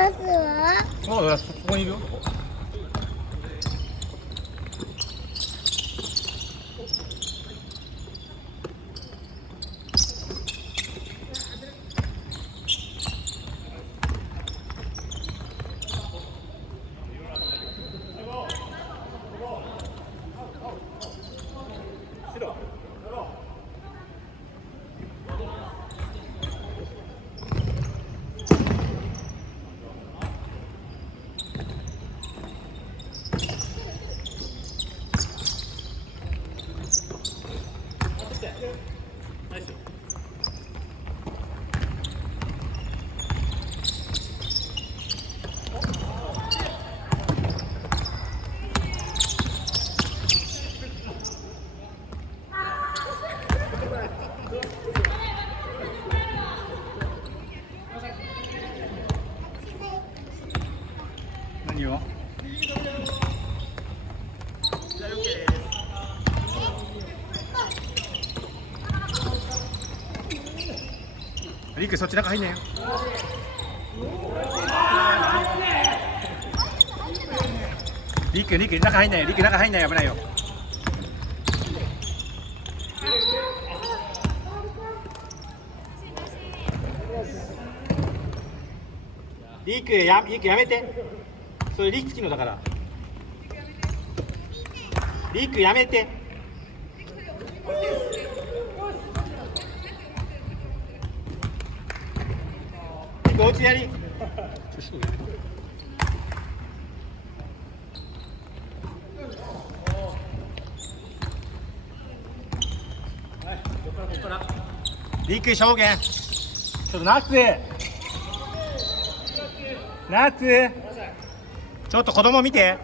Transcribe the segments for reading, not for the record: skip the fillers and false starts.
ラスは？あ、ラスここにいるよ。何を？リクそっち中入んねよ。リク中入んないよ。リク中入んないよ、危ないよ。リクやめて。それリクつきのだから。リクやめて。リクおうちやり。リク証言。ちょっと夏ちょっと子供見て。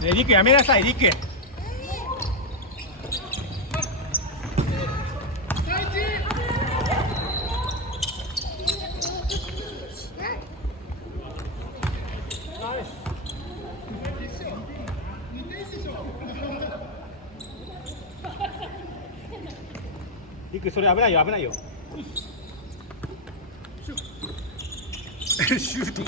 ねえリクやめなさい。リクリクそれ危ないよ、危ないよ。シュート。